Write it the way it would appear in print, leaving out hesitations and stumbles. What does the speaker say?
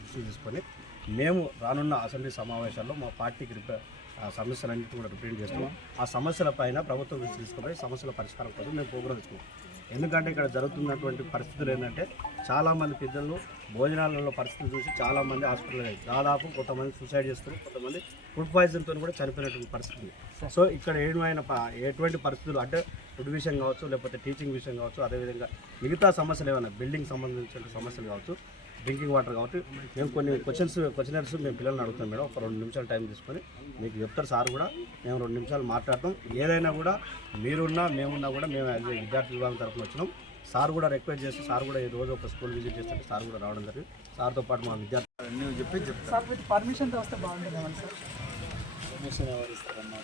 దృష్టి తీసుకొని మేము రానున్న అసెంబ్లీ సమావేశాల్లో మా పార్టీకి సమస్యలన్నింటినీ కూడా రిప్రజెంట్ చేస్తున్నాం. ఆ సమస్యల పైన ప్రభుత్వం దృష్టి తీసుకుపోయి సమస్యల పరిష్కారం కోసం మేము ప్రోగ్రాం తీసుకున్నాం. ఎందుకంటే ఇక్కడ జరుగుతున్నటువంటి పరిస్థితులు ఏంటంటే చాలామంది పెద్దలు భోజనాలలో పరిస్థితులు చూసి చాలామంది హాస్పిటల్ అయ్యారు. దాదాపు కొంతమంది సూసైడ్ చేస్తున్నారు, కొంతమంది ఫుడ్ పాయిజన్తో కూడా చనిపోయినటువంటి పరిస్థితి. సో ఇక్కడ ఎటువంటి పరిస్థితులు అంటే ఫుడ్ విషయం కావచ్చు, లేకపోతే టీచింగ్ విషయం కావచ్చు, అదేవిధంగా మిగతా సమస్యలు ఏమైనా బిల్డింగ్ సంబంధించిన సమస్యలు కావచ్చు, డ్రింకింగ్ వాటర్ కాబట్టి మేము కొన్ని క్వశ్చనర్స్ మేము పిల్లల్ని అడుగుతాం మేడం. ఒక 2 నిమిషాలు టైం తీసుకొని మీకు చెప్తారు సార్ కూడా. మేము 2 నిమిషాలు మాట్లాడతాం. ఏదైనా కూడా మీరున్నా మేమున్నా కూడా మేము విద్యార్థి విభాగం తరఫున వచ్చినాం. సార్ కూడా రిక్వెస్ట్ చేస్తే సార్ కూడా ఈ రోజు ఒక స్కూల్ విజిట్ చేస్తే సార్ కూడా రావడం జరిగింది. సార్తో పాటు మా విద్యార్థులు చెప్పి పర్మిషన్ వస్తే బాగుంటుంది సార్. పర్మిషన్ ఎవరు ఇస్తారన్నమాట.